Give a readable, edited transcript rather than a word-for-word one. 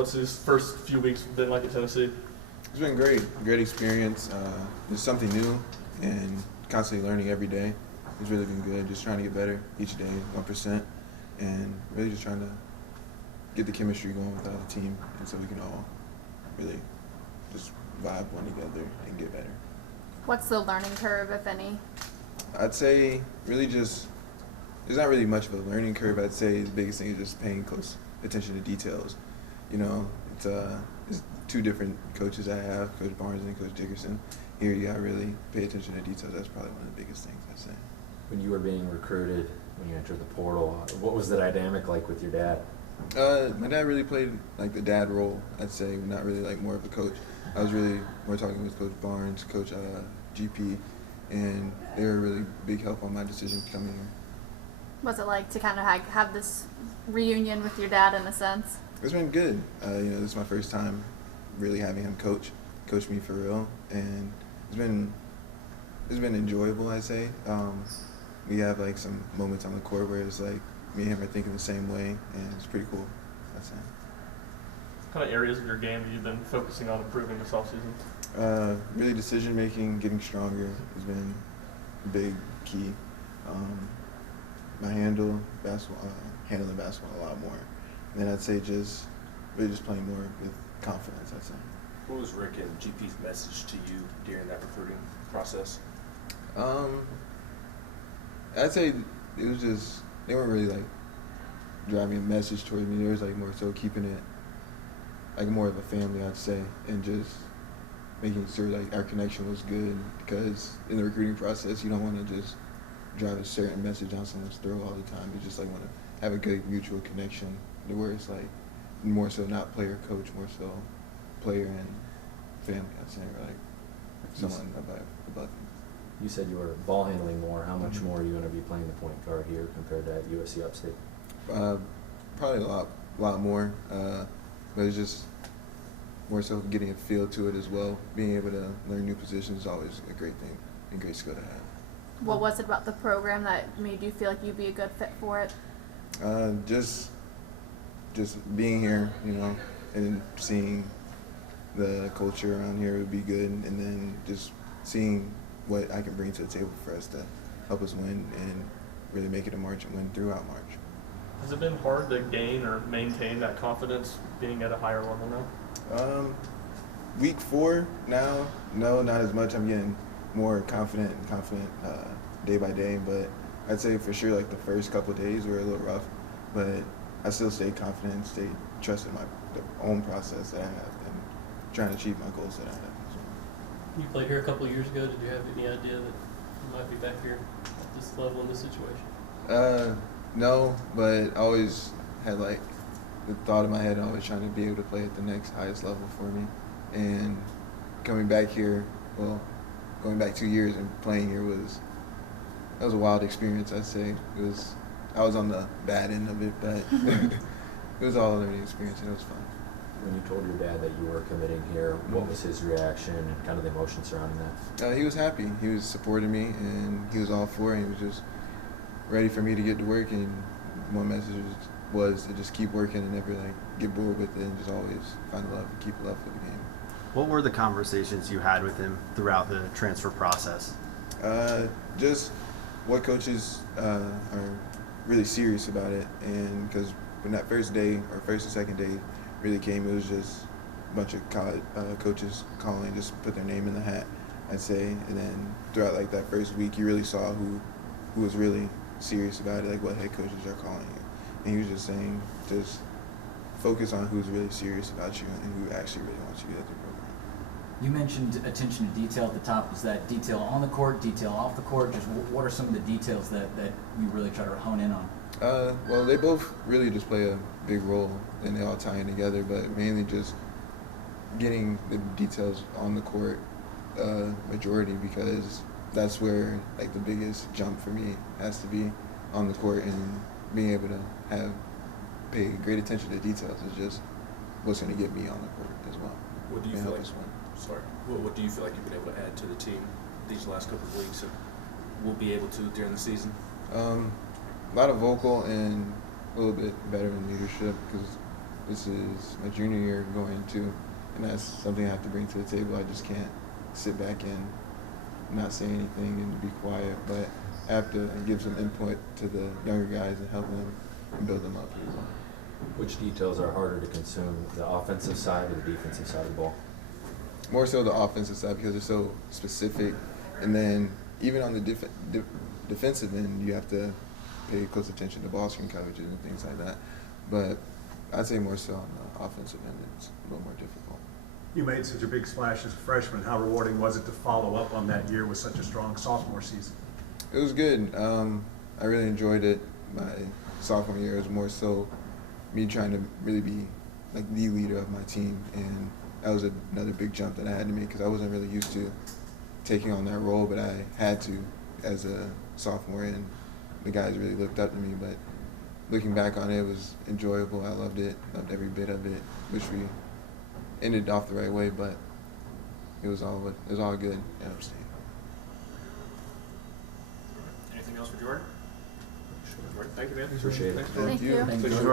What's his first few weeks been like at Tennessee? It's been great experience. It's something new and constantly learning every day. It's really been good, just trying to get better each day, 1%, and really just trying to get the chemistry going with the other team, and so we can all really just vibe one together and get better. What's the learning curve, if any? I'd say really just, there's not really much of a learning curve. I'd say the biggest thing is just paying close attention to details. You know, it's two different coaches I have, Coach Barnes and Coach Dickerson. Here you gotta really pay attention to details. That's probably one of the biggest things I'd say. When you were being recruited, when you entered the portal, what was the dynamic like with your dad? My dad really played like the dad role, I'd say, not really like more of a coach. I was really more talking with Coach Barnes, Coach GP, and they were a really big help on my decision coming here. What's it like to kind of have this reunion with your dad in a sense? It's been good. This is my first time really having him coach me for real, and it's been enjoyable, I'd say. We have like some moments on the court where it's like me and him are thinking the same way, and it's pretty cool, I'd say. What kind of areas of your game have you been focusing on improving this offseason? Really decision making, getting stronger has been a big key. My handling basketball a lot more. And then I'd say just playing more with confidence, I'd say. What was Rick and GP's message to you during that recruiting process? I'd say it was just, they weren't really like driving a message towards me. They was like more so keeping it like more of a family, I'd say, and just making sure like our connection was good, because in the recruiting process you don't want to just drive a certain message down someone's throat all the time. You just like want to have a good mutual connection where it's like more so not player coach, more so player and family, I'd say, or like someone above you. You said you were ball handling more. How much more are you going to be playing the point guard here compared to at USC Upstate? Probably a lot more, but it's just more so getting a feel to it as well. Being able to learn new positions is always a great thing and great skill to have. What was it about the program that made you feel like you'd be a good fit for it? Just being here, and seeing the culture around here would be good, and then just seeing what I can bring to the table for us to help us win and really make it a March and win throughout March. Has it been hard to gain or maintain that confidence being at a higher level now? Week 4 now, no, not as much. I'm getting more confident day by day, but I'd say for sure like the first couple of days were a little rough, but I still stayed confident and stayed trusting the own process that I have and trying to achieve my goals that I have. You played here a couple of years ago. Did you have any idea that you might be back here at this level in this situation? No, but I always had like the thought in my head, always trying to be able to play at the next highest level for me. And coming back here, going back 2 years and playing here was a wild experience, I'd say. I was on the bad end of it, but it was all a learning experience, and it was fun. When you told your dad that you were committing here, what was his reaction and kind of the emotion surrounding that? He was happy. He was supporting me, and he was all for it. He was just ready for me to get to work, and one message was to just keep working and never get bored with it, and just always find love and keep love for the game. What were the conversations you had with him throughout the transfer process? Just what coaches are really serious about it, and because when that first and second day really came, it was just a bunch of college coaches calling, just put their name in the hat, I'd say. And then throughout that first week, you really saw who was really serious about it, like what head coaches are calling you. And he was just saying, just focus on who's really serious about you and who actually really wants you at the program. You mentioned attention to detail at the top. Is that detail on the court, detail off the court? Just what are some of the details that you really try to hone in on? Well, they both really just play a big role, and they all tie in together, but mainly just getting the details on the court majority, because that's where the biggest jump for me has to be on the court, and being able to pay great attention to details is just what's going to get me on the court as well. What do you feel like? Sorry. What do you feel like you've been able to add to the team these last couple of weeks, and will be able to during the season? A lot of vocal and a little bit better in leadership, because this is my junior year going into, and that's something I have to bring to the table. I just can't sit back and not say anything and be quiet, but I have to give some input to the younger guys and help them and build them up. Which details are harder to consume, the offensive side or the defensive side of the ball? More so the offensive side because they're so specific, and then even on the defensive end, you have to pay close attention to ball screen coverages and things like that. But I'd say more so on the offensive end, it's a little more difficult. You made such a big splash as a freshman. How rewarding was it to follow up on that year with such a strong sophomore season? It was good. I really enjoyed it. My sophomore year was more so me trying to really be like the leader of my team, and that was another big jump that I had to make because I wasn't really used to taking on that role, but I had to as a sophomore, and the guys really looked up to me. But looking back on it, it was enjoyable. I loved it, loved every bit of it. Wish we ended off the right way, but it was all good. I understand. Anything else for Jordan? Jordan, thank you, man. Appreciate it. Thank Thank you. you. Thank you. Thanks, Jordan.